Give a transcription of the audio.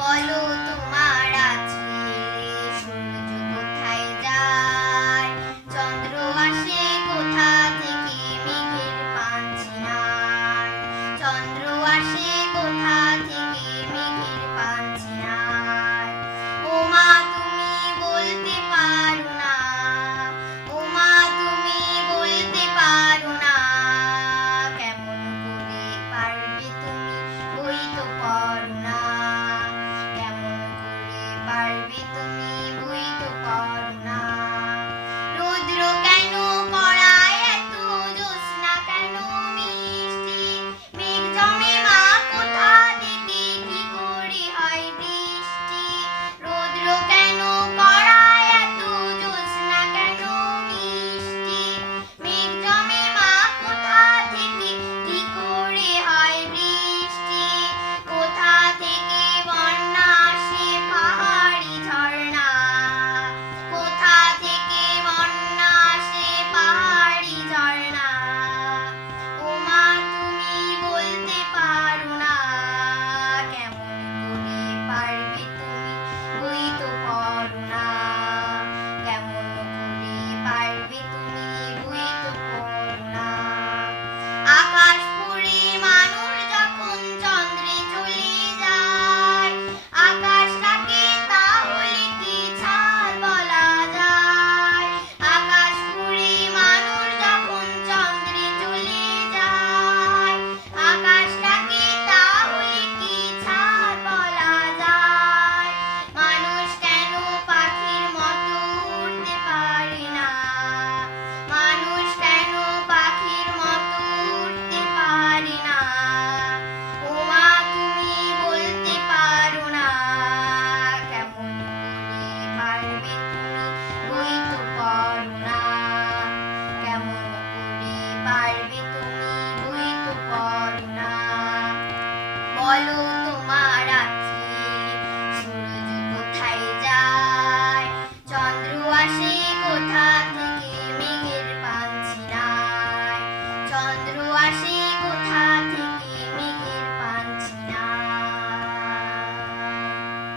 I follow follow